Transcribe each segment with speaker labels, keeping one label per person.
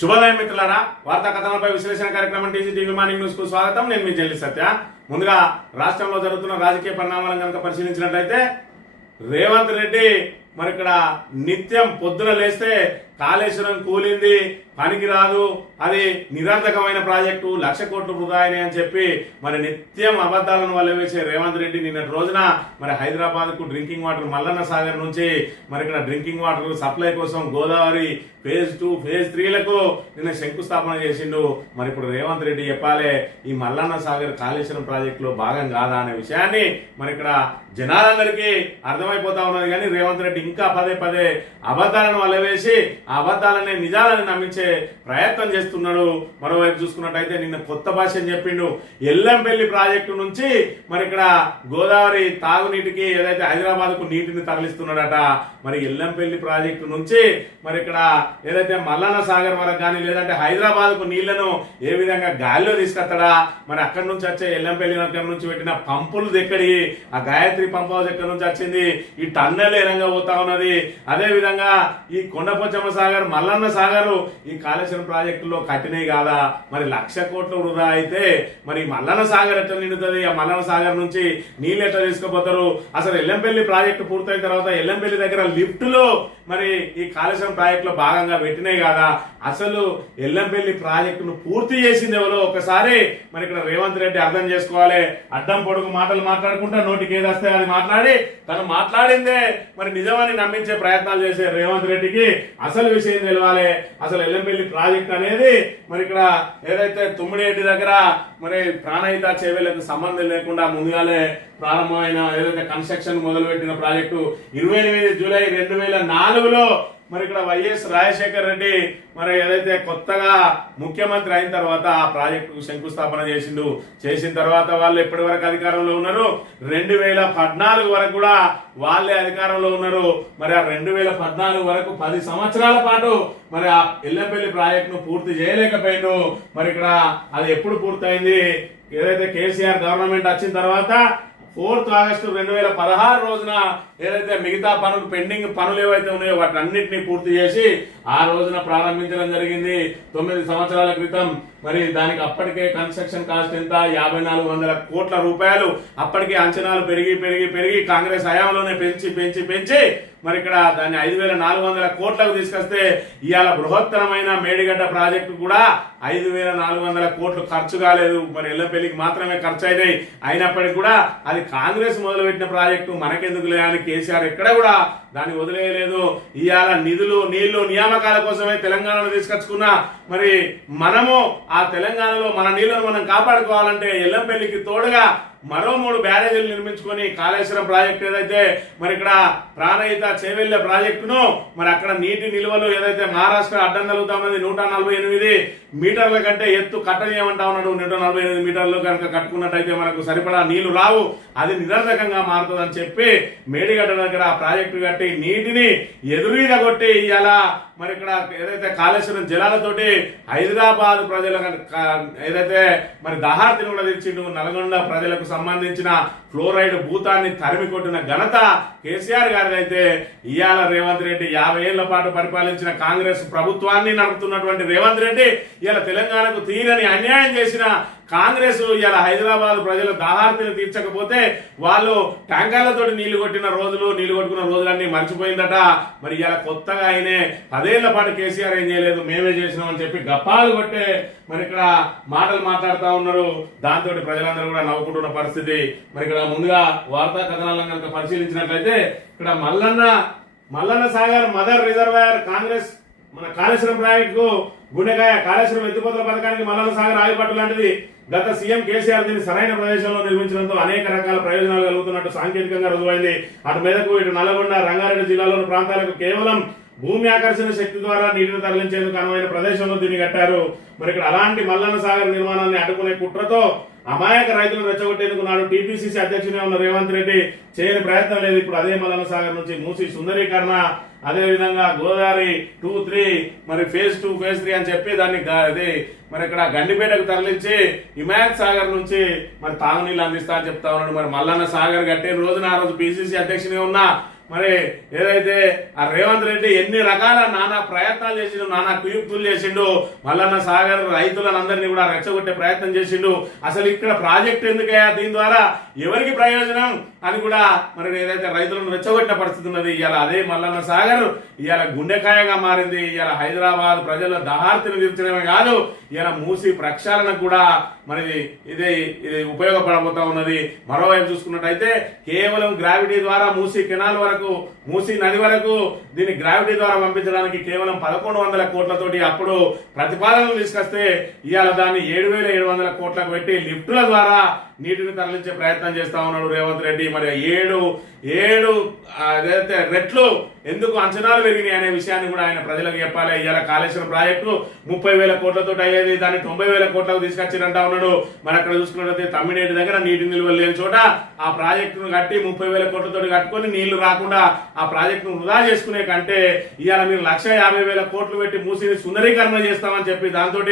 Speaker 1: శుభోదయం మిత్రులారా వార్తా కథనాలపై విశ్లేషణ కార్యక్రమం టీజీటీవీ మార్నింగ్ న్యూస్కు స్వాగతం. నేను మీ జల్లి సత్య. ముందుగా రాష్ట్రంలో జరుగుతున్న రాజకీయ పరిణామాలను కనుక పరిశీలించినట్లయితే రేవంత్ రెడ్డి మరి ఇక్కడ నిత్యం పొద్దున లేస్తే కాళేశ్వరం కూలింది పనికి రాదు అది నిరర్ధకమైన ప్రాజెక్టు లక్ష కోట్లు వృధా అని చెప్పి మరి నిత్యం అబద్ధాలను వల్ల వేసే రేవంత్ రెడ్డి నిన్నటి రోజున మరి హైదరాబాద్కు డ్రింకింగ్ వాటర్ మల్లన్న సాగర్ నుంచి మరి ఇక్కడ డ్రింకింగ్ వాటర్ సప్లై కోసం గోదావరి ఫేజ్ టూ ఫేజ్ త్రీలకు నిన్న శంకుస్థాపన చేసిండు. మరి ఇప్పుడు రేవంత్ రెడ్డి చెప్పాలి ఈ మల్లన్న సాగర్ కాళేశ్వరం ప్రాజెక్టులో భాగం కాదా అనే విషయాన్ని మరి ఇక్కడ జనాలందరికీ అర్థమైపోతా ఉన్నది. కానీ రేవంత్ రెడ్డి ఇంకా పదే పదే అబద్ధాలను వల్లవేసి ఆ అబద్ధాలనే నిజాలని నమ్మించే ప్రయత్నం చేస్తున్నాడు. మరోవైపు చూసుకున్నట్టయితే నిన్న కొత్త భాష అని చెప్పిండు. ఎల్లంపల్లి ప్రాజెక్టు నుంచి మరి ఇక్కడ గోదావరి తాగునీటికి ఏదైతే హైదరాబాద్కు నీటిని తరలిస్తున్నాడట మరి ఎల్లంపల్లి ప్రాజెక్టు నుంచి మరి ఇక్కడ ఏదైతే మల్లన్న సాగర్ వరకు కానీ లేదంటే హైదరాబాద్కు నీళ్ళను ఏ విధంగా గాలిలో తీసుకొస్తాడా మరి అక్కడి నుంచి వచ్చే ఎల్లంపల్లి దగ్గర నుంచి పెట్టిన పంపులు దిక్కడి ఆ గాయత్రి పంప్ హౌస్ ఎక్కడి నుంచి వచ్చింది ఈ టన్నెల్ ఏ రంగా పోతా ఉన్నది. అదే విధంగా ఈ కొండపోచమ్మ సాగర్ మల్లన్న సాగర్ ఈ కాళేశ్వరం ప్రాజెక్టులో కట్టినవి కాదా? మరి లక్ష కోట్ల వృధా అయితే మరి మల్లన్న సాగర్ ఎట్లా నిండుతుంది? ఆ మల్లన్న సాగర్ నుంచి నీళ్ళు ఎట్లా తీసుకుపోతారు? అసలు ఎల్లంపల్లి ప్రాజెక్టు పూర్తయిన తర్వాత ఎల్లంపల్లి దగ్గర లిఫ్ట్లో మరి ఈ కాళేశ్వరం ప్రాజెక్టులో భాగంగా పెట్టినాయి కదా. అసలు ఎల్లంపల్లి ప్రాజెక్టును పూర్తి చేసింది ఎవరో ఒకసారి మరి ఇక్కడ రేవంత్ రెడ్డి అర్థం చేసుకోవాలి. అడ్డం పొడుగు మాటలు మాట్లాడుకుంటా నోటికి ఏది వస్తే అది మాట్లాడి. తను మాట్లాడిందే మరి నిజమని నమ్మించే ప్రయత్నాలు చేసే రేవంత్ రెడ్డికి అసలు విషయం తెలవాలి. అసలు ఎల్లంపల్లి ప్రాజెక్ట్ అనేది మరి ఇక్కడ ఏదైతే తుమ్మిడిరెడ్డి దగ్గర మరి ప్రాణహిత చేవేలకు సంబంధం లేకుండా ముందుగానే ప్రారంభమైన ఏదైతే కన్స్ట్రక్షన్ మొదలుపెట్టిన ప్రాజెక్టు ఇరవై ఎనిమిది జూలై రెండు వేల నాలుగులో మరి ఇక్కడ వైఎస్ రాజశేఖర్ రెడ్డి మరి ఏదైతే కొత్తగా ముఖ్యమంత్రి అయిన తర్వాత ఆ ప్రాజెక్టు శంకుస్థాపన చేసిండు చేసిన తర్వాత వాళ్ళు ఎప్పటి వరకు అధికారంలో ఉన్నారు? రెండు వేల పద్నాలుగు వరకు కూడా వాళ్ళే అధికారంలో ఉన్నారు. మరి ఆ రెండు వేల పద్నాలుగు వరకు పది సంవత్సరాల పాటు మరి ఆ ఎల్లంపల్లి ప్రాజెక్టును పూర్తి చేయలేకపోయిండు. మరి ఇక్కడ అది ఎప్పుడు పూర్తయింది? ఏదైతే కేసీఆర్ గవర్నమెంట్ వచ్చిన తర్వాత ఫోర్త్ ఆగస్టు రెండు వేల పదహారు రోజున ఏదైతే మిగతా పనులు పెండింగ్ పనులు ఏవైతే ఉన్నాయో వాటి అన్నింటినీ పూర్తి చేసి ఆ రోజున ప్రారంభించడం జరిగింది. తొమ్మిది సంవత్సరాల క్రితం మరి దానికి అప్పటికే కన్స్ట్రక్షన్ కాస్ట్ ఎంత? యాభై నాలుగు వందల కోట్ల రూపాయలు. అప్పటికే అంచనాలు పెరిగి పెరిగి పెరిగి కాంగ్రెస్ హయాంలోనే పెంచి పెంచి పెంచి మరి ఇక్కడ దాన్ని ఐదు వేల నాలుగు వందల కోట్లకు తీసుకొస్తే ఇవాళ బృహత్తరమైన మేడిగడ్డ ప్రాజెక్టు కూడా ఐదు వేల నాలుగు వందల కోట్లు ఖర్చు కాలేదు. మరి ఎల్లపల్లికి మాత్రమే ఖర్చు అయినాయి. అయినప్పటికీ కూడా అది కాంగ్రెస్ మొదలుపెట్టిన ప్రాజెక్టు మనకెందుకు లేదని కేసీఆర్ ఎక్కడ కూడా దాన్ని వదిలేయలేదు. ఇవాళ నిధులు నీళ్ళు నియామకాల కోసమే తెలంగాణలో తీసుకొచ్చుకున్న మరి మనము ఆ తెలంగాణలో మన నీళ్ళను మనం కాపాడుకోవాలంటే ఎల్లంపల్లికి తోడుగా మరో మూడు బ్యారేజీలు నిర్మించుకొని కాళేశ్వరం ప్రాజెక్ట్ ఏదైతే మరి ఇక్కడ ప్రాణహిత చేవెళ్ళే ప్రాజెక్టును మరి అక్కడ నీటి నిల్వలు ఏదైతే మహారాష్ట్ర అడ్డం తగులుతా నూట నలభై ఎనిమిది మీటర్ల కంటే ఎత్తు కట్టనీయమంటా ఉన్నాడు నూట నలభై ఎనిమిది మీటర్లు కనుక కట్టుకున్నట్టయితే మనకు సరిపడా నీళ్ళు రావు. అది నిరర్ధకంగా మారుతుందని చెప్పి మేడిగడ్డ దగ్గర ఆ ప్రాజెక్టు కట్టి నీటిని ఎదురీద కొట్టి ఇవాళ మరి ఇక్కడ ఏదైతే కాళేశ్వరం జలాలతోటి హైదరాబాద్ ప్రజల ఏదైతే మరి దహార్తిని కూడా తెచ్చిండు నల్గొండ ప్రజలకు సంబంధించిన ఫ్లోరైడ్ భూతాన్ని తరిమి కొట్టిన ఘనత కేసీఆర్ గారిదైతే అయితే రేవంత్ రెడ్డి యాభై ఏళ్ళ పాటు పరిపాలించిన కాంగ్రెస్ ప్రభుత్వాన్ని నడుపుతున్నటువంటి రేవంత్ రెడ్డి ఇలా తెలంగాణకు తీరని అన్యాయం చేసిన కాంగ్రెస్ ఇలా హైదరాబాద్ ప్రజల దాహార్తిని తీర్చకపోతే వాళ్ళు ట్యాంకర్లతో నీళ్ళు కొట్టిన రోజులు నీళ్ళు కొట్టుకున్న రోజులన్నీ మర్చిపోయిందట. మరి ఇలా కొత్తగా ఆయనే పదేళ్ళ పాటు కేసీఆర్ ఏం చేయలేదు మేమే చేసినామని చెప్పి గప్పాలు కొట్టే మరి ఇక్కడ మాటలు మాట్లాడుతూ ఉన్నారు. దాంతో ప్రజలందరూ కూడా నవ్వుకుంటున్న పరిస్థితి. మరి ఇక్కడ ముందుగా వార్తా కథనాలను కనుక పరిశీలించినట్లయితే ఇక్కడ మల్లన్న మల్లన్న సాగర్ మదర్ రిజర్వాయర్ కాంగ్రెస్ మన కాళేశ్వరం ప్రాజెక్టు గుండెకాయ కాళేశ్వరం ఎత్తిపోతల పథకానికి మల్లన్న సాగర్ ఆయుపట్టు లాంటిది గత సీఎం కేసీఆర్ దీన్ని సరైన ప్రదేశంలో నిర్మించడంతో అనేక రకాల ప్రయోజనాలు కలుగుతున్నట్టు సాంకేతికంగా రుజువైంది. అటు మీదకు ఇటు నల్గొండ రంగారెడ్డి జిల్లాలోని ప్రాంతాలకు కేవలం భూమి ఆకర్షణ శక్తి ద్వారా నీటిని తరలించేందుకు అనువైన ప్రదేశంలో దీన్ని కట్టారు. మరి ఇక్కడ అలాంటి మల్లన్న సాగర్ నిర్మాణాన్ని అడ్డుకునే కుట్రతో అమాయక రైతులు రెచ్చగొట్టేందుకు నాడు టీపీసీసీ అధ్యక్షునిగా ఉన్న రేవంత్ రెడ్డి చేయని ప్రయత్నం లేదు. ఇప్పుడు అదే మల్లన్న సాగర్ నుంచి మూసి సుందరీకరణ అదేవిధంగా గోదావరి టూ త్రీ మరి ఫేజ్ టూ ఫేజ్ త్రీ అని చెప్పి దాన్ని గా- అదే మరి ఇక్కడ గండిపేటకు తరలించి హిమాయత్ సాగర్ నుంచి మరి తాగునీళ్ళు అందిస్తా అని చెప్తా ఉన్నాడు. మరి మల్లన్న సాగర్ కట్టిన రోజున ఆ రోజు పీసీసీ అధ్యక్షునిగా ఉన్న మరి ఏదైతే ఆ రేవంత్ రెడ్డి ఎన్ని రకాల నానా ప్రయత్నాలు చేసిండు నానా కుయుక్తులు చేసిండు మల్లన్న సాగర్ రైతులందరినీ కూడా రెచ్చగొట్టే ప్రయత్నం చేసిండు. అసలు ఇక్కడ ప్రాజెక్ట్ ఎందుకయ్యా? దీని ద్వారా ఎవరికి ప్రయోజనం? అని కూడా మరి ఏదైతే రైతులను రెచ్చగొట్టిన పరిస్థితి ఉన్నది ఇవాళ అదే మల్లన్న సాగర్ ఇవాళ గుండెకాయగా మారింది ఇవాళ హైదరాబాద్ ప్రజల దహార్తిని తీర్చడమే కాదు ఇవాళ మూసి ప్రక్షాళన కూడా మరి ఇది ఇది ఉపయోగపడబోతా ఉన్నది. మరోవైపు చూసుకున్నట్టయితే కేవలం గ్రావిటీ ద్వారా మూసి కెనాల్ వరకు మూసి నది వరకు దీన్ని గ్రావిటీ ద్వారా పంపించడానికి కేవలం పదకొండు వందల కోట్లతోటి అప్పుడు ప్రతిపాదనలు తీసుకొస్తే ఇవాళ దాన్ని ఏడు వేల ఏడు వందల కోట్లకు పెట్టి లిఫ్టుల ద్వారా నీటిని తరలించే ప్రయత్నం చేస్తా ఉన్నాడు రేవంత్ రెడ్డి. మరి ఏడు ఏడు అదైతే రెట్లు ఎందుకు అంచనాలు పెరిగినాయి అనే విషయాన్ని కూడా ఆయన ప్రజలకు చెప్పాలి. ఇవాళ కాళేశ్వరం ప్రాజెక్టు ముప్పై వేల కోట్లతో అయ్యేది దాన్ని తొంభై వేల కోట్లకు తీసుకొచ్చిరంటా ఉన్నాడు. మన అక్కడ చూసుకున్నట్లయితే తమ్మినేటి దగ్గర నీటి నిల్వలు లేని చోట ఆ ప్రాజెక్టును కట్టి ముప్పై వేల కోట్లతో కట్టుకొని నీళ్ళు రాకుండా ఆ ప్రాజెక్టును వృధా చేసుకునే కంటే ఇవాళ మీరు లక్ష యాభై వేల కోట్లు పెట్టి మూసిని సుందరీకరణ చేస్తామని చెప్పి దాంతో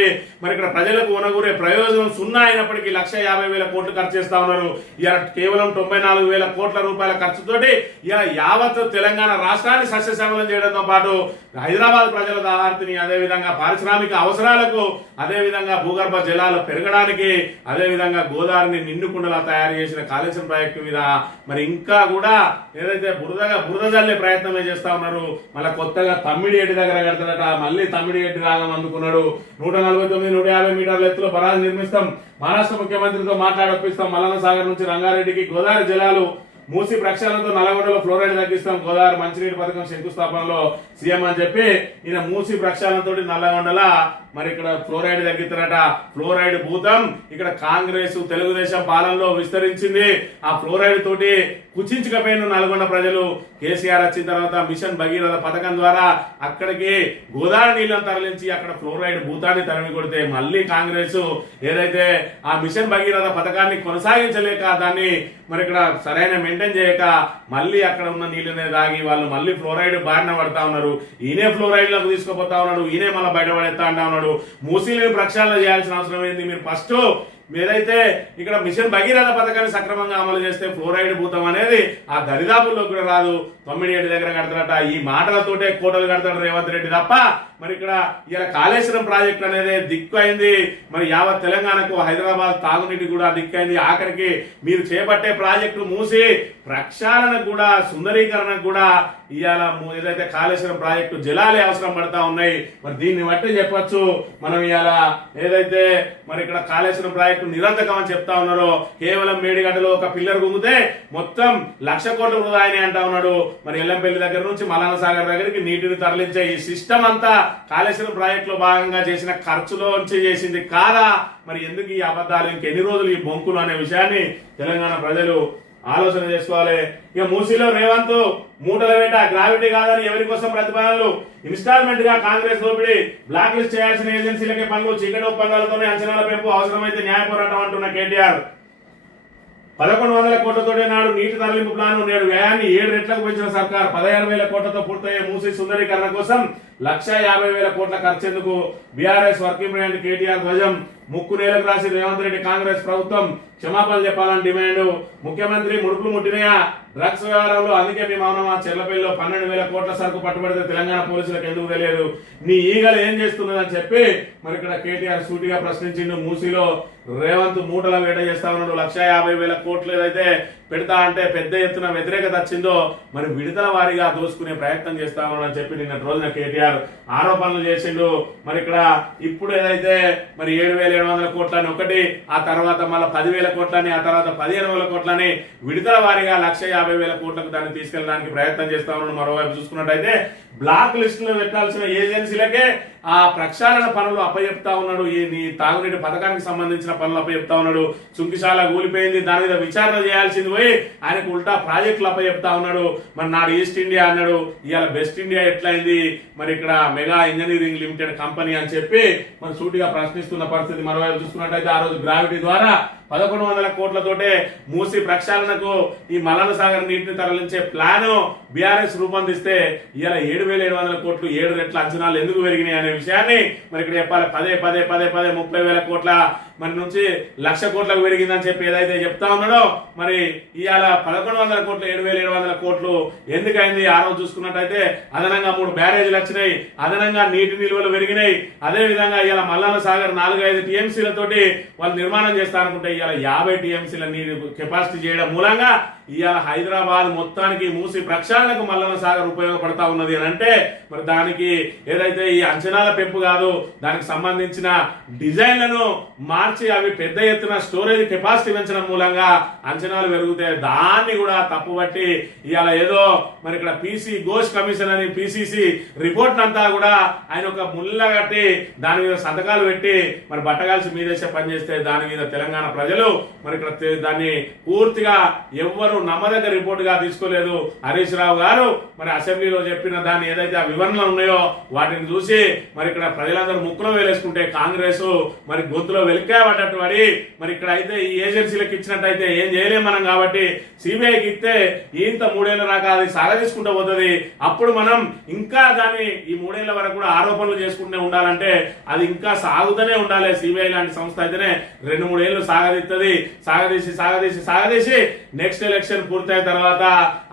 Speaker 1: మరి ఇక్కడ ప్రజలకు ఉనగూరే ప్రయోజనం సున్నా అయినప్పటికీ లక్ష యాభై వేల కోట్లు ఖర్చు చేస్తా ఉన్నారు. ఇవాళ కేవలం తొంభై నాలుగు వేల కోట్ల రూపాయల ఖర్చుతోటి ఇవాళ యావత్ తెలంగాణ రాష్ట్రాన్ని సస్యశ్యామలం చేయడంతో పాటు హైదరాబాద్ ప్రజల దాహార్తిని అదే విధంగా పారిశ్రామిక అవసరాలకు అదే విధంగా భూగర్భ జలాలు పెరగడానికి అదేవిధంగా గోదావరిని నిండుకుండలా తయారు చేసిన కాళేశ్వరం ప్రాజెక్టు మీద మరి ఇంకా కూడా ఏదైతే బురదగా బురద జల్లే ప్రయత్నమే చేస్తా ఉన్నారు మళ్ళీ కొత్తగా తమ్మిడి ఏటి దగ్గర కడతాడట మళ్ళీ తమ్మిడి ఏటి రాగం అందుకున్నాడు. నూట నలభై తొమ్మిది నూట యాభై మీటర్ల ఎత్తులో బరాలు నిర్మిస్తాం. మహారాష్ట్ర ముఖ్యమంత్రితో మాట్లాడొప్పిస్తాం. మల్లన్న సాగర్ నుంచి రంగారెడ్డికి గోదావరి జలాలు మూసి ప్రక్షాళనతో నల్గొండలో ఫ్లోరైడ్ తగ్గిస్తాం. గోదావరి మంచినీటి పథకం శంకుస్థాపనలో సీఎం అని చెప్పి ఈయన మూసి ప్రక్షాళనతో నల్లగొండల మరి ఇక్కడ ఫ్లోరైడ్ తగ్గిస్తారట. ఫ్లోరైడ్ భూతం ఇక్కడ కాంగ్రెస్ తెలుగుదేశం పాలనలో విస్తరించింది. ఆ ఫ్లోరైడ్ తోటి కుచించకపోయిన నల్గొండ ప్రజలు కేసీఆర్ వచ్చిన తర్వాత మిషన్ భగీరథ పథకం ద్వారా అక్కడికి గోదావరి నీళ్ళను తరలించి అక్కడ ఫ్లోరైడ్ భూతాన్ని తరిమి కొడితే మళ్ళీ కాంగ్రెస్ ఏదైతే ఆ మిషన్ భగీరథ పథకాన్ని కొనసాగించలేక దాన్ని మరి ఇక్కడ సరైన మెయింటైన్ చేయక మళ్ళీ అక్కడ ఉన్న నీళ్ళనే తాగి వాళ్ళు మళ్ళీ ఫ్లోరైడ్ బారిన పడతా ఉన్నారు. ఈయనే ఫ్లోరైడ్లకు తీసుకుపోతా ఉన్నాడు. ఈయనే మళ్ళీ బయటపడేస్తా ఉన్నాడు. చేస్తున్నారు. మూసీలను ప్రక్షాళన చేయాల్సిన అవసరం ఏంది? మీరు ఫస్ట్ మీరైతే ఇక్కడ మిషన్ భగీరథ పథకాన్ని సక్రమంగా అమలు చేస్తే ఫ్లోరైడ్ భూతం అనేది ఆ దరిదాపుల్లో కూడా రాదు. తొమ్మిది ఏడు దగ్గర కడతాడట ఈ మాటలతోటే కోటలు కడతాడు రేవంత్ రెడ్డి తప్ప మరి ఇక్కడ ఇలా కాళేశ్వరం ప్రాజెక్ట్ అనేది దిక్కు అయింది మరి యావత్ తెలంగాణకు హైదరాబాద్ తాగునీటి కూడా దిక్కు అయింది ఆఖరికి మీరు చేపట్టే ప్రాజెక్టు మూసి ప్రక్షాళన కూడా సుందరీకరణ కూడా ఇవాళ ఏదైతే కాళేశ్వరం ప్రాజెక్టు జలాలే అవసరం పడతా ఉన్నాయి మరి దీన్ని బట్టి చెప్పచ్చు. మనం ఇవాళ ఏదైతే మరి ఇక్కడ కాళేశ్వరం ప్రాజెక్టు నిరంతకం అని చెప్తా ఉన్నారో కేవలం మేడిగడ్డలో ఒక పిల్లర్ గుంగితే మొత్తం లక్ష కోట్ల వృధా అని అంటా ఉన్నాడు. మరి ఎల్లంపల్లి దగ్గర నుంచి మలాన సాగర్ దగ్గరికి నీటిని తరలించే ఈ సిస్టమ్ అంతా కాళేశ్వరం ప్రాజెక్టులో భాగంగా చేసిన ఖర్చులో నుంచి చేసింది కాదా? మరి ఎందుకు ఈ అబద్ధాలు? ఇంకెన్ని రోజులు ఈ బొంకులు అనే విషయాన్ని తెలంగాణ ప్రజలు ఆలోచన చేసుకోవాలి. ఇక మూసీలో రేవంత్ మూటల వేట గ్రావిటీ కాదని ఎవరి కోసం ప్రతిపాదనలు? ఇన్స్టాల్మెంట్గా కాంగ్రెస్ దోపిడీ బ్లాక్ లిస్ట్ చేయాల్సిన ఏజెన్సీలకే పనులు చీకటి ఒప్పందాలతోనే అంచనాల పెంపు అవసరమైతే న్యాయ పోరాటం అంటున్న కేటీఆర్. పదకొండు వందల కోట్లతోటే నాడు నీటి తరలింపు ప్లాన్ నేడు వ్యయాన్ని ఏడు రెట్లకు పెంచిన సర్కార్ పదహారు వేల కోట్లతో పూర్తయ్యే మూసీ సుందరీకరణ కోసం లక్ష యాభై వేల కోట్ల ఖర్చేందుకు బీఆర్ఎస్ వర్కింగ్ ప్రెసిడెంట్ కేటీఆర్ ధ్వజం ముక్కు నేలకు రాసి రేవంత్ రెడ్డి కాంగ్రెస్ ప్రభుత్వం క్షమాపణ చెప్పాలని డిమాండ్. ముఖ్యమంత్రి ముడుపులు ముట్టినయా? డ్రగ్స్ వ్యవహారంలో అందుకే మీ మామ చెల్లపల్లిలో పన్నెండు వేల కోట్ల సరుకు పట్టుబడితే తెలంగాణ పోలీసులకు ఎందుకు తెలియదు? నీ ఈగలు ఏం చేస్తున్నదని చెప్పి మరి ఇక్కడ కేటీఆర్ సూటిగా ప్రశ్నించిండు. మూసీలో రేవంత్ మూటల వేట చేస్తా ఉన్నాడు. లక్ష యాభై వేల కోట్లు ఏదైతే పెడతా అంటే పెద్ద ఎత్తున వ్యతిరేకత వచ్చిందో మరి విడతల వారీగా దోసుకునే ప్రయత్నం చేస్తా ఉన్నాడని చెప్పి నిన్న రోజున కేటీఆర్ ఆరోపణలు చేసిండు. మరి ఇక్కడ ఇప్పుడు ఏదైతే మరి ఏడు వేల ఏడు వందల కోట్లని ఒకటి ఆ తర్వాత మళ్ళీ పదివేల కోట్లని ఆ తర్వాత పదిహేను వేల కోట్లని విడతల వారీగా లక్ష యాభై వేల కోట్లకు దాన్ని తీసుకెళ్ళడానికి ప్రయత్నం చేస్తా ఉన్నాడు మరోవైపు చూసుకున్నట్టయితే బ్లాక్ లిస్టులో పెట్టాల్సిన ఏజెన్సీలకే ఆ ప్రక్షాళన పనులు అప్పచెప్తా ఉన్నాడు. ఈ తాగునీటి పథకానికి సంబంధించిన పనులు అప్పచెప్తా ఉన్నాడు. చుంకిశాల కూలిపోయింది. దాని మీద విచారణ చేయాల్సింది పోయి ఆయనకు ఉల్టా ప్రాజెక్టులు అప్పచెప్తా ఉన్నాడు. మరి నాడు ఈస్ట్ ఇండియా అన్నాడు. ఇవాళ బెస్ట్ ఇండియా ఎట్లయింది? మరి ఇక్కడ మెగా ఇంజనీరింగ్ లిమిటెడ్ కంపెనీ అని చెప్పి మనం సూటిగా ప్రశ్నిస్తున్న పరిస్థితి మరోవైపు చూసుకున్నట్టయితే ఆ రోజు గ్రావిటీ ద్వారా పదకొండు వందల కోట్లతోటే మూసి ప్రక్షాళనకు ఈ మల్లన సాగర్ నీటిని తరలించే ప్లాన్ బీఆర్ఎస్ రూపొందిస్తే ఇలా ఏడు వేల ఏడు వందల కోట్లు ఏడు రెట్ల అంచనాలు ఎందుకు పెరిగినాయి అనే విషయాన్ని మరి ఇక్కడ చెప్పాలి. పదే పదే పదే పదే ముప్పై వేల కోట్ల మరి నుంచి లక్ష కోట్లకు పెరిగిందని చెప్పి ఏదైతే చెప్తా ఉన్నాడో మరి ఇవాళ పదకొండు వందల కోట్లు ఏడు వేల ఏడు వందల కోట్లు ఎందుకైంది? ఆ రోజు చూసుకున్నట్టయితే అదనంగా మూడు బ్యారేజీలు వచ్చినాయి అదనంగా నీటి నిల్వలు పెరిగినాయి. అదే విధంగా ఇవాళ మల్లన్న సాగర్ నాలుగు ఐదు టీఎంసీలతోటి వాళ్ళు నిర్మాణం చేస్తారనుకుంటే ఇవాళ యాభై టీఎంసీల నీరు కెపాసిటీ చేయడం మూలంగా ఇవాళ హైదరాబాద్ మొత్తానికి మూసి ప్రక్షాళనకు మల్లన్న సాగర్ ఉపయోగపడతా ఉన్నది అని అంటే మరి దానికి ఏదైతే ఈ అంచనాలు పెంపు కాదు దానికి సంబంధించిన డిజైన్లను మార్చి అవి పెద్ద ఎత్తున స్టోరేజ్ కెపాసిటీ పెంచడం మూలంగా అంచనాలు పెరుగుతాయి దాన్ని కూడా తప్పుబట్టి ఇవాళ ఏదో మరి ఇక్కడ పీసీ ఘోష్ కమిషన్ అని పిసిసి రిపోర్ట్ అంతా కూడా ఆయన ఒక ముళ్ళ కట్టి దాని మీద సంతకాలు పెట్టి మరి బట్టగాల్సి మీదేసే పనిచేస్తే దాని మీద తెలంగాణ ప్రజలు మరి ఇక్కడ దాన్ని పూర్తిగా ఎవ్వరు నమ్మదగ్గ రిపోర్ట్గా తీసుకోలేదు. హరీష్ రావు గారు మరి అసెంబ్లీలో చెప్పిన దాన్ని ఏదైతే ఆ వివరణలు ఉన్నాయో వాటిని చూసి మరి ఇక్కడ ప్రజలందరూ ముక్కులో వేలేసుకుంటే కాంగ్రెస్ మరి గొంతులో వెలికా వాడి పడి మరి ఇక్కడ అయితే ఈ ఏజెన్సీలకు ఇచ్చినట్టయితే ఏం చేయలేం మనం కాబట్టి సిబిఐకి ఇస్తే ఇంత మూడేళ్ళ దాకా అది సాగదీసుకుంటూ పోతుంది. అప్పుడు మనం ఇంకా దాన్ని ఈ మూడేళ్ళ వరకు కూడా ఆరోపణలు చేసుకుంటూనే ఉండాలంటే అది ఇంకా సాగుతూనే ఉండాలి. సిబిఐ లాంటి సంస్థ అయితేనే రెండు మూడేళ్ళు సాగదీస్తుంది సాగదీసి సాగదీసి సాగదీసి నెక్స్ట్ ఎలక్షన్ పూర్తయిన తర్వాత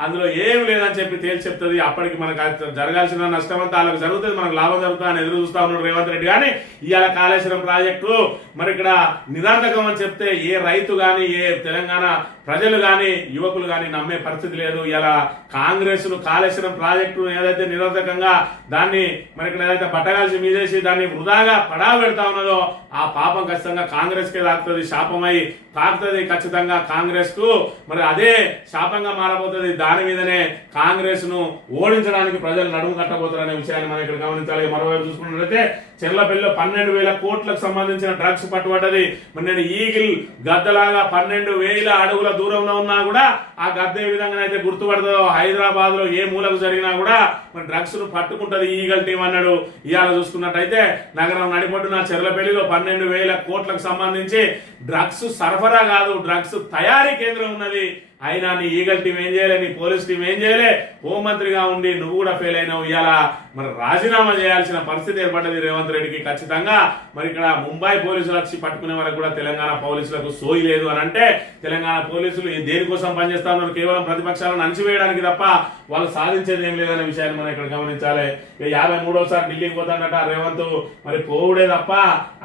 Speaker 1: అందులో ఏం లేదని చెప్పి తేల్చి చెప్తుంది. అప్పటికి మనకు జరగాల్సిన నష్టం అంతా వాళ్ళకి జరుగుతుంది మనకు లాభం జరుగుతుంది అని ఎదురు చూస్తా ఉన్నాడు రేవంత్ రెడ్డి. కానీ ఇవాళ కాళేశ్వరం ప్రాజెక్టు మరి ఇక్కడ నిరాంతకం అని చెప్తే ఏ రైతు కానీ ఏ తెలంగాణ ప్రజలు గాని యువకులు గాని నమ్మే పరిస్థితి లేదు. ఇలా కాంగ్రెస్ను కాళేశ్వరం ప్రాజెక్టు ఏదైతే నిరోధకంగా దాన్ని మరి ఇక్కడ ఏదైతే బట్టగాల్సి మీదేసి దాన్ని వృధాగా పడా పెడతా ఉన్నదో ఆ పాపం ఖచ్చితంగా కాంగ్రెస్కే తాకుతుంది శాపమై తాకుతుంది ఖచ్చితంగా కాంగ్రెస్కు మరి అదే శాపంగా మారబోతుంది దాని మీదనే కాంగ్రెస్ను ఓడించడానికి ప్రజలు నడుము కట్టబోతారనే విషయాన్ని మనం ఇక్కడ గమనించాలి. మరోవైపు చూసుకున్నట్లయితే చెర్లపల్లిలో పన్నెండు వేల కోట్లకు సంబంధించిన డ్రగ్స్ పట్టుబడ్డది. మరి నేను ఈగిల్ గద్దలాగా పన్నెండు వేల అడుగుల దూరంలో ఉన్నా కూడా ఆ గద్ద ఏ విధంగా అయితే గుర్తుపడుతుందో హైదరాబాద్లో ఏ మూలకు జరిగినా కూడా మరి డ్రగ్స్ను పట్టుకుంటది ఈగల్ టీం అన్నాడు. ఇవాళ చూసుకున్నట్టయితే నగరం నడిపొడ్డున చెర్లపల్లిలో పన్నెండు వేల కోట్లకు సంబంధించి డ్రగ్స్ సరఫరా కాదు డ్రగ్స్ తయారీ కేంద్రం ఉన్నది. అయినా నీ ఈగల్ టీం ఏం చేయలే నీ పోలీస్ టీం ఏం చేయలే? హోంమంత్రిగా ఉండి నువ్వు కూడా ఫెయిల్ అయినావు. ఇవాళ మరి రాజీనామా చేయాల్సిన పరిస్థితి ఏర్పడ్డది రేవంత్ రెడ్డికి ఖచ్చితంగా. మరి ఇక్కడ ముంబై పోలీసులు వచ్చి పట్టుకునే వరకు కూడా తెలంగాణ పోలీసులకు సోయి లేదు అని అంటే తెలంగాణ పోలీసులు దేనికోసం పనిచేస్తా ఉన్నారు? కేవలం ప్రతిపక్షాలను అణచివేయడానికి తప్ప వాళ్ళు సాధించేది ఏం లేదనే విషయాన్ని మనం ఇక్కడ గమనించాలి. ఇక యాభై మూడోసారి ఢిల్లీకి పోతాడట రేవంత్. మరి పోవుడే తప్ప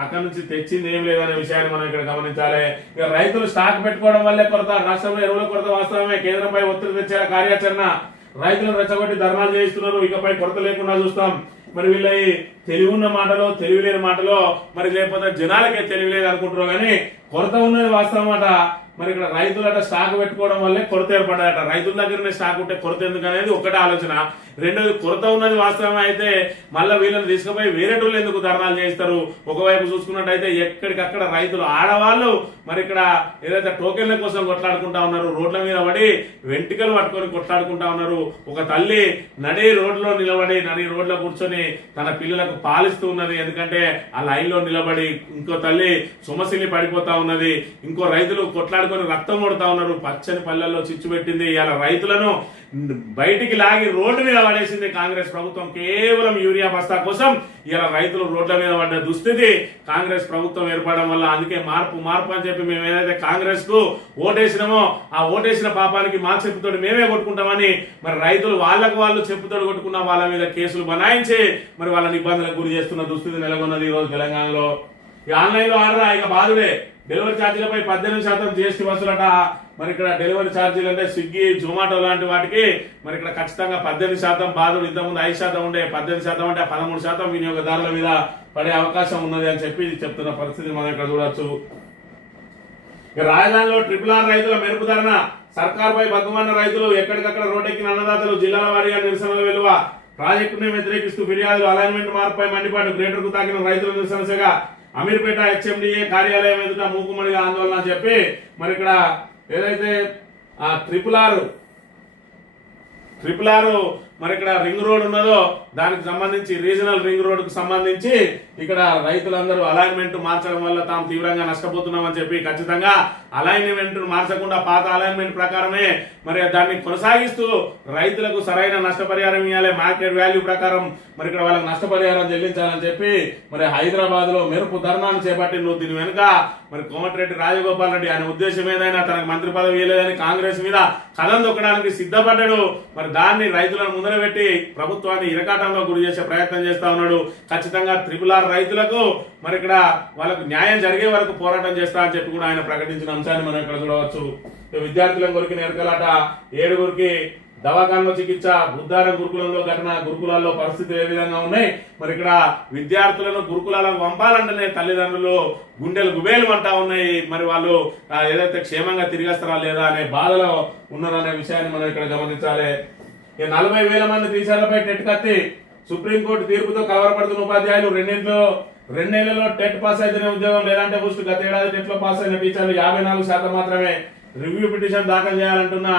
Speaker 1: అక్కడ నుంచి తెచ్చింది ఏం లేదనే విషయాన్ని మనం ఇక్కడ గమనించాలి. ఇక రైతులు స్టాక్ పెట్టుకోవడం వల్లే కొరత రాష్ట్రంలో ఎరువుల కొరత వాస్తవమే కేంద్రంపై ఒత్తిడి తెచ్చే కార్యాచరణ రైతులను రెచ్చగొట్టి ధర్నాలు చేయిస్తున్నారు. ఇకపై కొరత లేకుండా చూస్తాం. మరి వీళ్ళ ఈ తెలివి ఉన్న మాటలో తెలివి లేని మాటలో మరి లేకపోతే జనాలకే తెలివి లేదు అనుకుంటున్నారు. కానీ కొరత ఉన్నది వాస్తవం అట. మరి ఇక్కడ రైతులట స్టాక్ పెట్టుకోవడం వల్లే కొరత ఏర్పడ్డాయట. రైతుల దగ్గరనే స్టాక్ ఉంటే కొరత ఎందుకు అనేది ఒకటే ఆలోచన. రెండోది కొరత ఉన్నది వాస్తవం అయితే మళ్ళీ వీళ్ళని తీసుకుపోయి వేరేటోళ్ళు ఎందుకు ధర్నాలు చేస్తారు ఒకవైపు చూసుకున్నట్టయితే ఎక్కడికక్కడ రైతులు ఆడవాళ్ళు మరి ఇక్కడ ఏదైతే టోకెన్ల కోసం కొట్లాడుకుంటా ఉన్నారు రోడ్ల మీద పడి వెంట్రుకలు పట్టుకొని కొట్లాడుకుంటా ఉన్నారు. ఒక తల్లి నడి రోడ్లో నిలబడి నడి రోడ్లో కూర్చొని తన పిల్లలకు పాలిస్తూ ఉన్నది. ఎందుకంటే ఆ లైన్లో నిలబడి ఇంకో తల్లి సొమసిల్లి పడిపోతా ఉన్నది. ఇంకో రైతులు కొట్లాడు కొట్లాడుకొని రక్తం కొడతా ఉన్నారు. పచ్చని పల్లెల్లో చిచ్చు పెట్టింది. ఇలా రైతులను బయటికి లాగి రోడ్డు మీద పడేసింది కాంగ్రెస్ ప్రభుత్వం. కేవలం యూరియా బస్తా కోసం ఇలా రైతులు రోడ్ల మీద పడ్డ దుస్థితి కాంగ్రెస్ ప్రభుత్వం ఏర్పడడం వల్ల అందుకే మార్పు మార్పు అని చెప్పి మేము ఏదైతే కాంగ్రెస్కు ఓటేసినామో ఆ ఓటేసిన పాపానికి మా చెప్పుతోడు మేమే కొట్టుకుంటామని మరి రైతులు వాళ్ళకు వాళ్ళు చెప్పుతోడు కొట్టుకున్న వాళ్ళ మీద కేసులు బనాయించి మరి వాళ్ళని ఇబ్బందులకు గురి చేస్తున్న దుస్థితి నెలకొన్నది ఈ రోజు తెలంగాణలో. ఈ ఆన్లైన్లో ఆర్డర్? ఇక బాధుడే. డెలివరీ ఛార్జీలపై పద్దెనిమిది శాతం జీఎస్టీ వసూలట. మరి ఇక్కడ డెలివరీ ఛార్జీలు అంటే స్విగ్గీ జొమాటో లాంటి వాటికి మరి ఇక్కడ ఖచ్చితంగా పద్దెనిమిది శాతం బాధలు ఇంతకుముందు ఐదు శాతం ఉండే పద్దెనిమిది శాతం అంటే పదమూడు శాతం వినియోగదారుల మీద పడే అవకాశం ఉన్నది అని చెప్పి చెప్తున్న పరిస్థితి మనం ఇక్కడ చూడొచ్చు. ఇక రాజధానిలో ట్రిపుల్ ఆర్ రైతుల మెరుపు ధరణ సర్కార్పై బగ్గుమన్న రైతులు ఎక్కడికక్కడ రోడ్డెక్కిన అన్నదాతలు జిల్లాల వారీగా నిరసనలు వెలువ. ప్రాజెక్టును వ్యతిరేకిస్తూ ఫిర్యాదులు అలైన్మెంట్ మార్పుపై మండిపాటు గ్రేటర్కు తాకిన రైతుల నిరసనగా అమీర్పేట హెచ్ఎండిఏ కార్యాలయం ఎదుట మూకుమ్మడిగా ఆందోళన చెప్పి మరి ఇక్కడ ఏదైతే ఆ ట్రిపుల్ ఆర్ ట్రిపుల్ ఆర్ మరి ఇక్కడ రింగ్ రోడ్ ఉన్నదో దానికి సంబంధించి రీజనల్ రింగ్ రోడ్కు సంబంధించి ఇక్కడ రైతులందరూ అలైన్మెంట్ మార్చడం వల్ల తాము తీవ్రంగా నష్టపోతున్నామని చెప్పి ఖచ్చితంగా అలైన్మెంట్ మార్చకుండా పాత అలైన్మెంట్ ప్రకారమే మరి దాన్ని కొనసాగిస్తూ రైతులకు సరైన నష్టపరిహారం ఇవ్వాలి మార్కెట్ వాల్యూ ప్రకారం మరి ఇక్కడ వాళ్ళకి నష్టపరిహారం చెల్లించాలని చెప్పి మరి హైదరాబాద్లో మెరుపు ధర్నాను చేపట్టిండు దీని వెనుక మరి కోమటిరెడ్డి రాజగోపాల్ రెడ్డి ఆయన ఉద్దేశం ఏదైనా తనకు మంత్రి పదవి ఇవ్వలేదని కాంగ్రెస్ మీద కథం దొక్కడానికి సిద్ధపడ్డాడు. మరి దాన్ని రైతులను ముందర పెట్టి ప్రభుత్వాన్ని ఇరకాటంలో గురి చేసే ప్రయత్నం చేస్తా ఉన్నాడు. ఖచ్చితంగా త్రిపుల్ ఆర్ రైతులకు మరి ఇక్కడ వాళ్ళకు న్యాయం జరిగే వరకు పోరాటం చేస్తా అని చెప్పి కూడా ఆయన ప్రకటించిన అంశాన్ని మనం ఇక్కడ చూడవచ్చు. విద్యార్థుల కొరికి నేర్కలాట ఏడుగురికి దవాఖానలో చికిత్స బుద్ధారం గురుకులంలో ఘటన గురుకులాల్లో పరిస్థితి ఏ విధంగా ఉన్నాయి? మరి ఇక్కడ విద్యార్థులను గురుకులాలకు పంపాలంటేనే తల్లిదండ్రులు గుండెలు గుబేలు అంటా ఉన్నాయి. మరి వాళ్ళు ఏదైతే క్షేమంగా తిరిగేస్తారా లేదా అనే బాధలో ఉన్నారనే విషయాన్ని మనం ఇక్కడ గమనించాలి. నలభై వేల మంది టీచర్లపై టెట్ కత్తి సుప్రీంకోర్టు తీర్పుతో కలవరపడుతున్న ఉపాధ్యాయులు రెండింటిలో రెండేళ్ళలో టెట్ పాస్ అయితేనే ఉద్యోగం లేదంటే ఫస్ట్ గత ఏడాది టెట్లో పాస్ అయిన టీచర్లు యాభై నాలుగు శాతం మాత్రమే రివ్యూ పిటిషన్ దాఖలు చేయాలంటున్న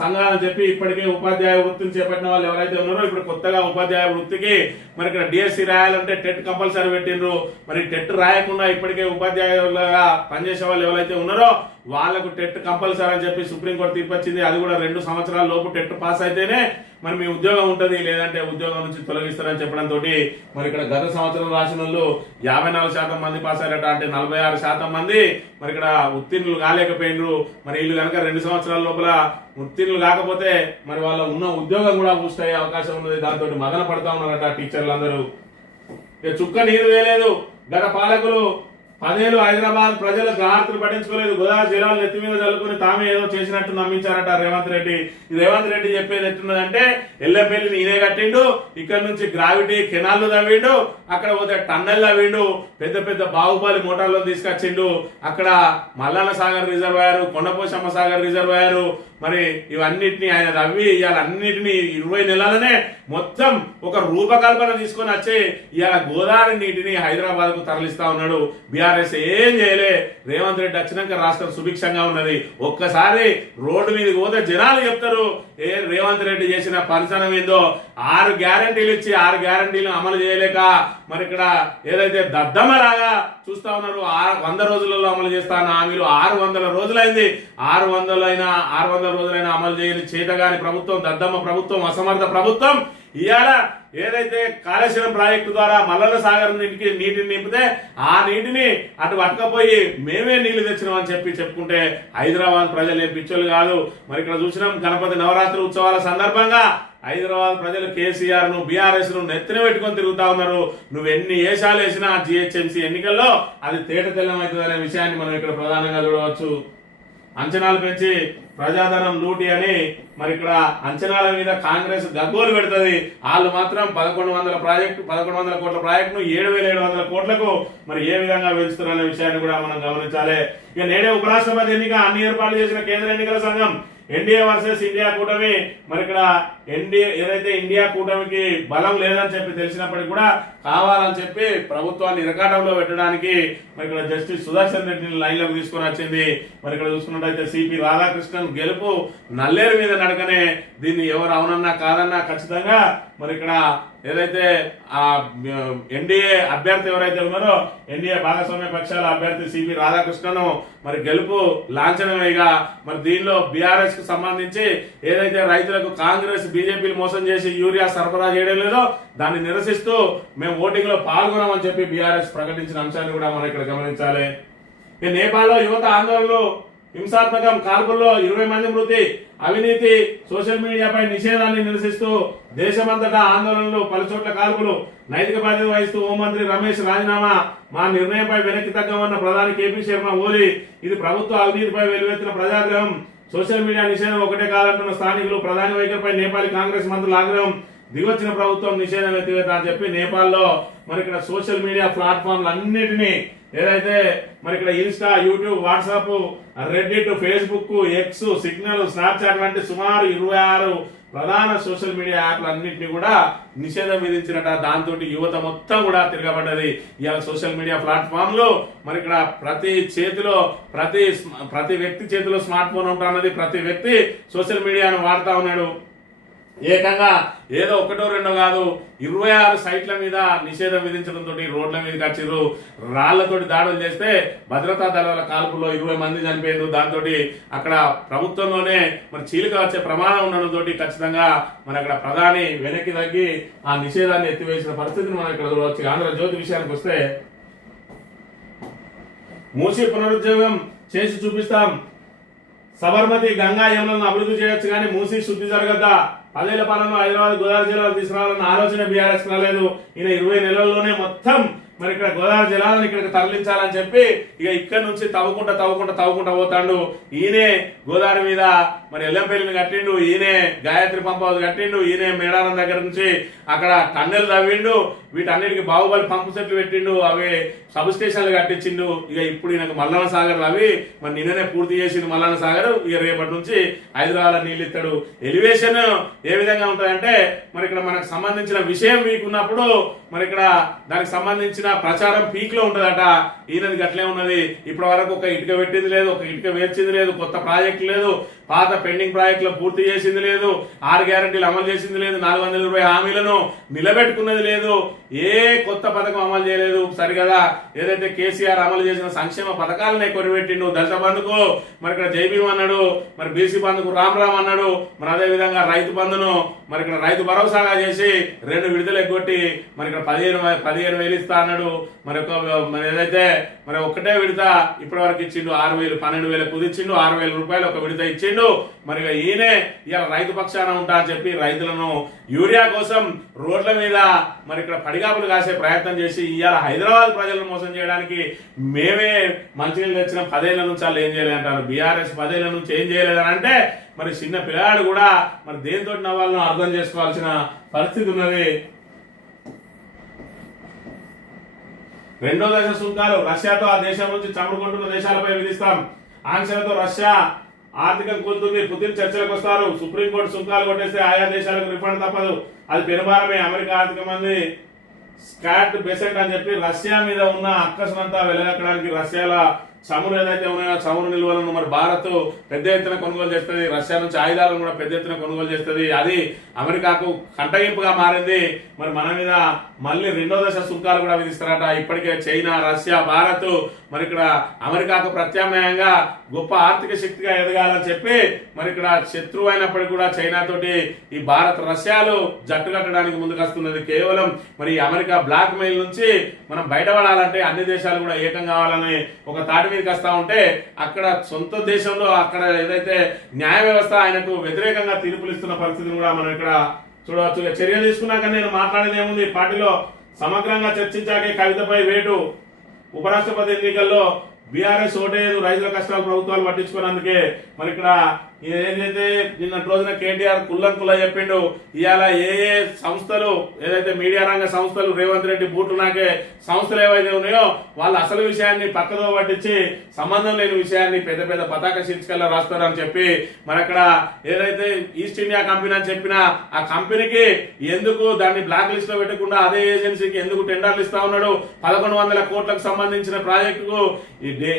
Speaker 1: సంఘాలని చెప్పి ఇప్పటికే ఉపాధ్యాయ వృత్తిని చేపట్టిన వాళ్ళు ఎవరైతే ఉన్నారో ఇప్పుడు కొత్తగా ఉపాధ్యాయ వృత్తికి మరి ఇక్కడ డిఎస్సి రాయాలంటే టెట్ కంపల్సరీ పెట్టిండ్రు. మరి టెట్ రాయకుండా ఇప్పటికే ఉపాధ్యాయులుగా పనిచేసే వాళ్ళు ఎవరైతే ఉన్నారో వాళ్ళకు టెట్ కంపల్సరీ అని చెప్పి సుప్రీంకోర్టు తీర్పచ్చింది అది కూడా రెండు సంవత్సరాల లోపు టెట్ పాస్ అయితేనే మరి మీ ఉద్యోగం ఉంటుంది. లేదంటే ఉద్యోగం నుంచి తొలగిస్తారని చెప్పడం తోటి మరి ఇక్కడ గత సంవత్సరం రాసిన వాళ్ళు యాభై నాలుగు శాతం మంది పాస్ అయ్యారట అంటే నలభై ఆరు శాతం మంది మరి ఇక్కడ ఉత్తీర్ణులు కాలేకపోయినరు. మరి వీళ్ళు కనుక రెండు సంవత్సరాల లోపల ఉత్తీర్ణులు కాకపోతే మరి వాళ్ళ ఉన్న ఉద్యోగం కూడా బూస్ట్ అయ్యే అవకాశం ఉన్నది. దాంతో మదన పడతా ఉన్నారట టీచర్లు అందరూ ఇక చుక్క నీరు వేయలేదు. గత పాలకులు పదేళ్ళు హైదరాబాద్ ప్రజల జాగ్రత్తలు పట్టించుకోలేదు. గోదావరి జిల్లాలు నెత్తి మీద చల్లుకుని తామే ఏదో చేసినట్టు నమ్మించారట రేవంత్ రెడ్డి. రేవంత్ రెడ్డి చెప్పేది ఎట్టున్నదంటే ఎల్లపల్లి నేనే కట్టిండు ఇక్కడ నుంచి గ్రావిటీ కెనాల్లు తవ్విండు అక్కడ పోతే టన్నెల్ తవ్విండు పెద్ద పెద్ద బాహుబలి మోటార్లను తీసుకొచ్చిండు. అక్కడ మల్లన్న సాగర్ రిజర్వాయర్ కొండపోశమ్మ సాగర్ రిజర్వాయర్ మరి ఇవన్నిటిని ఆయన రవి ఇవాళ అన్నిటిని ఇరవై నెలలనే మొత్తం ఒక రూపకల్పన తీసుకొని వచ్చి ఇవాళ గోదావరి నీటిని హైదరాబాద్కు తరలిస్తా ఉన్నాడు. బీఆర్ఎస్ ఏం చేయలే. రేవంత్ రెడ్డి వచ్చినాక రాష్ట్రం సుభిక్షంగా ఉన్నది. ఒక్కసారి రోడ్డు మీద పోతే జనాలు చెప్తారు. ఏ రేవంత్ రెడ్డి చేసిన పరిసరం ఏందో ఆరు గ్యారంటీలు ఇచ్చి ఆరు గ్యారంటీలు అమలు చేయలేక మరి ఇక్కడ ఏదైతే దద్దమలాగా చూస్తా ఉన్నారు ఆరు వంద రోజులలో అమలు చేస్తాన హామీలు ఆరు వందల రోజులైంది. ఆరు వందలైనా ఆరు వందల రోజులైనా అమలు చేయని చేతగాని ప్రభుత్వం దద్దమ్మ ప్రభుత్వం అసమర్థ ప్రభుత్వం ఇవాళ ఏదైతే కాళేశ్వరం ప్రాజెక్టు ద్వారా మల్లల సాగర్ నీటికి నీటిని నింపితే ఆ నీటిని అటు పట్టకపోయి మేమే నీళ్ళు తెచ్చినాం అని చెప్పి చెప్పుకుంటే హైదరాబాద్ ప్రజలు పిచ్చోళ్ళు కాదు. మరి ఇక్కడ చూసినాం గణపతి నవరాత్రి ఉత్సవాల సందర్భంగా హైదరాబాద్ ప్రజలు కేసీఆర్ను బీఆర్ఎస్ను నెత్తిన పెట్టుకొని తిరుగుతా ఉన్నారు. నువ్వు ఎన్ని ఏషాలు వేసినా జిహెచ్ఎంసీ ఎన్నికల్లో అది తేట తెల్లమవుతుంది అనే విషయాన్ని మనం ఇక్కడ ప్రధానంగా చూడవచ్చు. అంచనాలు పెంచి ప్రజాధనం లూటి అని మరి ఇక్కడ అంచనాల మీద కాంగ్రెస్ గగ్గోలు పెడుతుంది. వాళ్ళు మాత్రం పదకొండు వందల ప్రాజెక్టు పదకొండు వందల కోట్ల ప్రాజెక్టును ఏడు వేల ఏడు వందల కోట్లకు మరి ఏ విధంగా పెంచుతున్న విషయాన్ని కూడా మనం గమనించాలి. ఇక నేడే ఉపరాష్ట్రపతి ఎన్నిక అన్ని ఏర్పాట్లు చేసిన కేంద్ర ఎన్నికల సంఘం ఎన్డీఏ వర్సెస్ ఇండియా కూటమి మరి ఇక్కడ ఎన్డీఏ ఏదైతే ఇండియా కూటమికి బలం లేదని చెప్పి తెలిసినప్పటికీ కూడా కావాలని చెప్పి ప్రభుత్వాన్ని ఇరకాటంలో పెట్టడానికి మరి ఇక్కడ జస్టిస్ సుదర్శన్ రెడ్డిని లైన్లోకి తీసుకొని వచ్చింది. మరి ఇక్కడ చూసుకున్నట్టయితే సిపి రాధాకృష్ణన్ గెలుపు నల్లేరు మీద నడకనే దీన్ని ఎవరు అవునన్నా కాదన్నా ఖచ్చితంగా మరి ఇక్కడ ఏదైతే ఆ ఎన్డీఏ అభ్యర్థి ఎవరైతే ఉన్నారో ఎన్డీఏ భాగస్వామ్య పక్షాల అభ్యర్థి సిపి రాధాకృష్ణను మరి గెలుపు లాంఛనమేగా మరి దీనిలో బీఆర్ఎస్కు సంబంధించి ఏదైతే రైతులకు కాంగ్రెస్ బీజేపీలు మోసం చేసి యూరియా సరఫరా చేయడం లేదో దాన్ని నిరసిస్తూ మేము ఓటింగ్లో పాల్గొనమని చెప్పి బీఆర్ఎస్ ప్రకటించిన అంశాన్ని కూడా మనం ఇక్కడ గమనించాలి. నేపాల్లో యువత ఆందోళనలు హింసాత్మకం కాల్పుల్లో ఇరవై మంది మృతి అవినీతి సోషల్ మీడియాపై నిషేధాన్ని నిరసిస్తూ దేశమంతటా ఆందోళనలు పలుచోట్ల కాల్పులు నైతిక బాధ్యత వహిస్తూ హోంమంత్రి రమేష్ రాజీనామా మా నిర్ణయంపై వెనక్కి తగ్గమన్న ప్రధాని కేపీ శర్మ ఓలీ ఇది ప్రభుత్వ అవినీతిపై వెలువెత్తిన ప్రజాగ్రహం. సోషల్ మీడియా నిషేధం ఒకటే కాదంటున్న స్థానికులు ప్రధాని వైఖరిపై నేపాలి కాంగ్రెస్ మంత్రుల ఆగ్రహం. దిగొచ్చిన ప్రభుత్వం నిషేధం ఎత్తివేత అని చెప్పి నేపాల్లో మరి ఇక్కడ సోషల్ మీడియా ప్లాట్ఫామ్లు అన్నిటినీ ఏదైతే మరి ఇక్కడ Insta YouTube WhatsApp Reddit Facebook X Signal Snapchat వంటి సుమారు ఇరవై ఆరు ప్రధాన సోషల్ మీడియా యాప్లు అన్నింటినీ కూడా నిషేధం విధించినట. దాంతో యువత మొత్తం కూడా తిరగబడ్డది. ఇవాళ సోషల్ మీడియా ప్లాట్ఫామ్లో మరి ఇక్కడ ప్రతి చేతిలో ప్రతి ప్రతి వ్యక్తి చేతిలో స్మార్ట్ ఫోన్ ఉంటున్నది ప్రతి వ్యక్తి సోషల్ మీడియాను వాడుతా ఉన్నాడు. ఏకంగా ఏదో ఒకటో రెండో కాదు ఇరవై ఆరు సైట్ల మీద నిషేధం విధించడంతో రోడ్ల మీద కచ్చిర్రు రాళ్ళతోటి దాడులు చేస్తే భద్రతా దళాల కాల్పులో ఇరవై మంది చనిపోయారు దాంతో అక్కడ ప్రభుత్వంలోనే మరి చీలిక వచ్చే ప్రమాదం ఉండడంతో ఖచ్చితంగా మన అక్కడ ప్రధాని వెనక్కి తగ్గి ఆ నిషేధాన్ని ఎత్తివేసిన పరిస్థితిని మనం ఇక్కడ చూడవచ్చు. ఆంధ్రజ్యోతి విషయానికి వస్తే మూసి పునరుద్యోగం చేసి చూపిస్తాం. సబర్మతి గంగా యములను అభివృద్ధి చేయొచ్చు కానీ మూసి శుద్ధి జరగద్దా? పదేళ్ళ పాలనలో హైదరాబాద్ గోదావరి జిల్లాలో తీసుకురావాలన్న ఆలోచన బీఆర్ఎస్ రాలేదు. ఈయన ఇరవై నెలల్లోనే మొత్తం మరి ఇక్కడ గోదావరి జలాలను ఇక్కడికి తరలించాలని చెప్పి ఇక ఇక్కడ నుంచి తవ్వుకుంటా తవ్వుకుంటా తవ్వుకుంటా పోతాడు. ఈయనే గోదావరి మీద మరి ఎల్లంపల్లిని కట్టిండు ఈయనే గాయత్రి పంప్ కట్టిండు ఈయనే మేడారం దగ్గర నుంచి అక్కడ టన్నెల్ తవ్విండు వీటన్నిటికి బాహుబలి పంపు సెట్లు పెట్టిండు అవి సబ్ స్టేషన్లు కట్టించిండు. ఇక ఇప్పుడు ఈయనకు మల్లన్న సాగర్ అవి మరి నిన్ననే పూర్తి చేసిండు మల్లన్న సాగర్. ఇక రేపటి నుంచి హైదరాబాద్ నీళ్ళు ఇస్తాడు. ఎలివేషన్ ఏ విధంగా ఉంటుందంటే మరి ఇక్కడ మనకు సంబంధించిన విషయం మీకున్నప్పుడు మరి ఇక్కడ దానికి సంబంధించిన ప్రచారం పీక్లో ఉంటదట. ఈయనది గట్లే ఉన్నది. ఇప్పటి వరకు ఒక ఇటుక పెట్టింది లేదు ఒక ఇటుక వేర్చింది లేదు కొత్త ప్రాజెక్ట్ లేదు. పాత పెండింగ్ ప్రాజెక్టులు పూర్తి చేసింది లేదు ఆరు గ్యారంటీలు అమలు చేసింది లేదు నాలుగు వందల ఇరవై హామీలను నిలబెట్టుకున్నది లేదు. ఏ కొత్త పథకం అమలు చేయలేదు. సరిగదా? ఏదైతే కేసీఆర్ అమలు చేసిన సంక్షేమ పథకాలనే కొనిపెట్టిండు దళిత బంధుకు మరి ఇక్కడ జైబీం అన్నాడు మరి బీసీ బంధుకు రామ్ రామ్ అన్నాడు మరి అదే విధంగా రైతు బంధును మరి ఇక్కడ రైతు భరోసాగా చేసి రెండు విడుదల ఎగ్గొట్టి మరి ఇక్కడ పదిహేను పదిహేను వేలు ఇస్తా అన్నాడు. మరి ఒక మరి ఏదైతే మరి ఒక్కటే విడత ఇప్పటి వరకు ఇచ్చిండు ఆరు వేలు పన్నెండు వేలు కుదిచ్చిండు ఆరు వేల రూపాయలు ఒక విడత ఇచ్చిండు. మరి ఇక ఈయనే ఇలా రైతు పక్షాన ఉంటా అని చెప్పి రైతులను యూరియా కోసం రోడ్ల మీద మరి ఇక్కడ పడిగాపులు కాసే ప్రయత్నం చేసి ఇవాళ హైదరాబాద్ ప్రజలను మోసం చేయడానికి మేమే మంచినీళ్ళు తెచ్చిన. పదేళ్ళ నుంచి వాళ్ళు ఏం చేయలేదు అంటారు. బీఆర్ఎస్ పదేళ్ళ నుంచి ఏం చేయలేదని అంటే మరి చిన్న పిల్లాడు కూడా మరి దేనితో నవ్వాలను అర్థం చేసుకోవాల్సిన పరిస్థితి ఉన్నది. రెండో దశ సుంకాలు. రష్యాతో ఆ దేశం నుంచి చమురుకుంటున్న దేశాలపై విధిస్తాం. ఆంక్షలతో రష్యా ఆర్థికం కూలుతుంది పుతిన్ చర్చలకు వస్తారు. సుప్రీంకోర్టు సుంకాలు కొట్టేస్తే ఆయా దేశాలకు రిఫండ్ తప్పదు. అది పెనుభారమే అమెరికా ఆర్థిక మంది స్కాట్ బెసెంట్ అని చెప్పి రష్యా మీద ఉన్న అక్కసనంతా వెలగక్కడానికి రష్యాల చమురు ఏదైతే ఉన్నాయో చమురు నిల్వలను మరి భారత్ పెద్ద ఎత్తున కొనుగోలు చేస్తుంది. రష్యా నుంచి ఆయుధాలను కూడా పెద్ద ఎత్తున కొనుగోలు చేస్తుంది. అది అమెరికాకు కంటగింపుగా మారింది. మరి మన మీద మళ్ళీ రెండో దశ సుంకాలు కూడా విధిస్తారట. ఇప్పటికే చైనా రష్యా భారత్ మరి ఇక్కడ అమెరికాకు ప్రత్యామ్నాయంగా గొప్ప ఆర్థిక శక్తిగా ఎదగాలని చెప్పి మరి ఇక్కడ శత్రువు అయినప్పటికీ కూడా చైనాతోటి ఈ భారత్ రష్యాలు జట్టు కట్టడానికి ముందుకొస్తున్నది కేవలం మరి ఈ అమెరికా బ్లాక్ మెయిల్ నుంచి మనం బయటపడాలంటే అన్ని దేశాలు కూడా ఏకం కావాలని ఒక తాటి మీదకి వస్తా ఉంటే అక్కడ సొంత దేశంలో అక్కడ ఏదైతే న్యాయ వ్యవస్థ ఆయనకు వ్యతిరేకంగా తీర్పులు ఇస్తున్న పరిస్థితిని కూడా మనం ఇక్కడ చూడవచ్చు. ఇక చర్య తీసుకున్నాక నేను మాట్లాడేది ఏముంది? పార్టీలో సమగ్రంగా చర్చించాకే కవితపై వేటు. ఉపరాష్ట్రపతి ఎన్నికల్లో బీఆర్ఎస్ ఓటేదు రైతుల కష్టాలు ప్రభుత్వాలు పట్టించుకున్నందుకే మరి ఇక్కడ ఏదైతే నిన్న రోజున కేటీఆర్ కుల్లం కుల్ల చెప్పిండు ఇవాళ ఏ ఏ సంస్థలు ఏదైతే మీడియా రంగ సంస్థలు రేవంత్ రెడ్డి బూటు నాకే సంస్థలు ఏవైతే ఉన్నాయో వాళ్ళ అసలు విషయాన్ని పక్కదో పట్టించి సంబంధం లేని విషయాన్ని పెద్ద పెద్ద పతాక శీర్షికల్లో రాస్తారని చెప్పి మరి అక్కడ ఏదైతే ఈస్ట్ ఇండియా కంపెనీ అని చెప్పిన ఆ కంపెనీకి ఎందుకు దాన్ని బ్లాక్ లిస్ట్లో పెట్టకుండా అదే ఏజెన్సీకి ఎందుకు టెండర్లు ఇస్తా ఉన్నాడు? పదకొండు వందల కోట్లకు సంబంధించిన ప్రాజెక్టుకు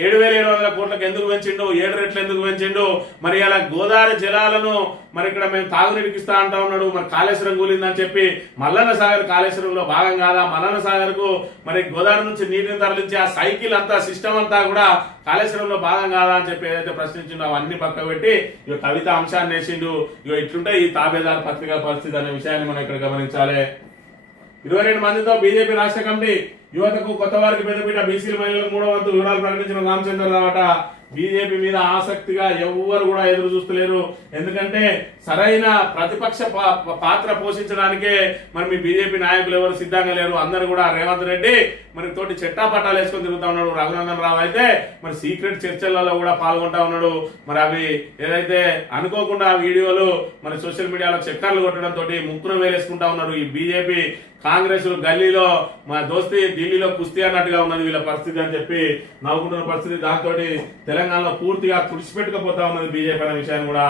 Speaker 1: ఏడు వేల ఏడు వందల కోట్లకు ఎందుకు పెంచిండు? ఏడు రెట్లు ఎందుకు పెంచిండు? మరి అలా గోదావరి జలాలను మరి ఇక్కడ మేము తాగునీటికి ఇస్తా అంటా ఉన్నాడు. మరి కాళేశ్వరం కూలిందని చెప్పి మల్లన్న సాగర్ కాళేశ్వరంలో భాగం కాదా? మల్లన్న సాగర్కు మరి గోదావరి నుంచి నీటిని తరలించి ఆ సైకిల్ అంతా సిస్టమ్ అంతా కూడా కాళేశ్వరంలో భాగం కాదా అని చెప్పి ఏదైతే ప్రశ్నించిండో అవన్నీ పక్క పెట్టి ఇక కవిత అంశాన్ని వేసిండు. ఇక ఇట్లుంటే ఈ తాబేదార్ పత్రికా పరిస్థితి అనే విషయాన్ని మనం ఇక్కడ గమనించాలి. ఇరవై రెండు మందితో బీజేపీ రాష్ట్ర కమిటీ యువతకు కొత్త వారికి పెద్దపీట బీసీల మహిళలకు మూడో వంతు వివరాలు ప్రకటించిన రామచంద్రరావు బీజేపీ మీద ఆసక్తిగా ఎవ్వరు కూడా ఎదురు చూస్తలేరు. ఎందుకంటే సరైన ప్రతిపక్ష పాత్ర పోషించడానికే మరి మీ బీజేపీ నాయకులు ఎవరు సిద్ధంగా లేరు. అందరు కూడా రేవంత్ రెడ్డి మరి తోటి చెట్టా పట్టాలు వేసుకొని తిరుగుతా ఉన్నాడు. రఘునందన్ రావు అయితే మరి సీక్రెట్ చర్చలలో కూడా పాల్గొంటా ఉన్నాడు. మరి అవి ఏదైతే అనుకోకుండా వీడియోలు మరి సోషల్ మీడియాలో చక్కర్లు కొట్టడం తోటి ముక్కును వేలేసుకుంటా ఉన్నాడు ఈ బీజేపీ కాంగ్రెస్ గల్లీలో మా దోస్తి ఢిల్లీలో కుస్తీ అన్నట్టుగా ఉన్నది వీళ్ళ పరిస్థితి అని చెప్పి నవ్వుకుంటున్న పరిస్థితి దాంతో తెలంగాణలో పూర్తిగా తుడిచిపెట్టుకపోతా ఉన్నది బీజేపీ అనే విషయాన్ని కూడా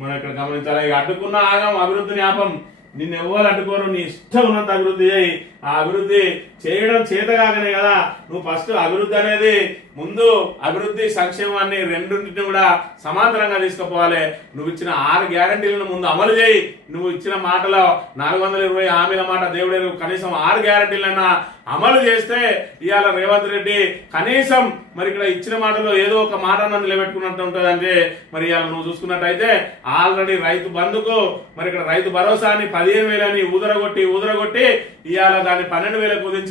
Speaker 1: మనం ఇక్కడ గమనించాలి. ఇక అడ్డుకున్న ఆగం అభివృద్ధిని ఆపం నిన్ను ఎవ్వరు అడ్డుకోరు నీ ఇష్టం ఉన్నంత అభివృద్ధి చేయి. ఆ అభివృద్ధి చేయడం చేతగాకనే కదా. నువ్వు ఫస్ట్ అభివృద్ధి అనేది ముందు అభివృద్ధి సంక్షేమాన్ని రెండింటిని కూడా సమాంతరంగా తీసుకుపోవాలి. నువ్వు ఇచ్చిన ఆరు గ్యారంటీలను ముందు అమలు చేయి. నువ్వు ఇచ్చిన మాటలో నాలుగు వందల ఇరవై హామీల మాట దేవుడు కనీసం ఆరు గ్యారంటీలన్నా అమలు చేస్తే ఇవాళ రేవంత్ రెడ్డి కనీసం మరి ఇక్కడ ఇచ్చిన మాటలో ఏదో ఒక మాట నన్ను నిలబెట్టుకున్నట్టు ఉంటుంది అంటే మరి ఇవాళ నువ్వు చూసుకున్నట్టయితే ఆల్రెడీ రైతు బంధుకు మరి ఇక్కడ రైతు భరోసాని పదిహేను వేలని ఉదరగొట్టి ఉదరగొట్టి ఇవాళ దాన్ని పన్నెండు వేలకు కుదించి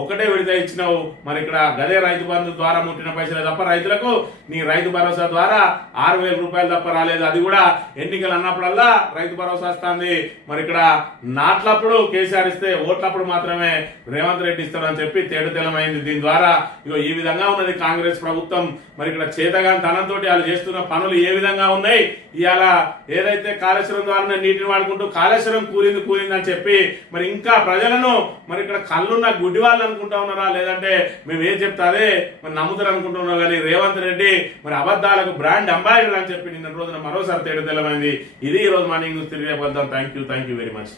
Speaker 1: ఒకటే విడత ఇచ్చినావు. మరి ఇక్కడ గదే రైతు బంధు ద్వారా ముట్టిన పైసలే తప్ప రైతులకు నీ రైతు భరోసా ద్వారా ఆరు వేల రూపాయలు తప్ప రాలేదు. అది కూడా ఎన్నికలు అన్నప్పుడల్లా రైతు భరోసా వస్తుంది. మరి ఇక్కడ నాట్లప్పుడు కేసీఆర్ ఇస్తే ఓట్లప్పుడు మాత్రమే రేవంత్ రెడ్డి ఇస్తాడని చెప్పి తేడుతెలమైంది దీని ద్వారా ఇగో ఈ విధంగా ఉన్నది కాంగ్రెస్ ప్రభుత్వం. మరి ఇక్కడ చేతగాని తనంతో వాళ్ళు చేస్తున్న పనులు ఏ విధంగా ఉన్నాయి? ఇవాళ ఏదైతే కాళేశ్వరం ద్వారా నీటిని వాడుకుంటూ కాళేశ్వరం కూలింది కూలింది అని చెప్పి మరి ఇంకా ప్రజలను మరి ఇక్కడ కళ్ళున్న గుడ్డి వాళ్ళు అనుకుంటా ఉన్నారా? లేదంటే మేము ఏం చెప్తా అదే మరి నమ్ముతారు అనుకుంటున్నాం కానీ రేవంత్ రెడ్డి మరి అబద్ధాలకు బ్రాండ్ అంబాసిడర్ అని చెప్పి నిన్న రోజున మరోసారి తేడా తెలమైంది. ఇది ఈ రోజు మార్నింగ్ న్యూస్ తిరిగి thank you thank you very much.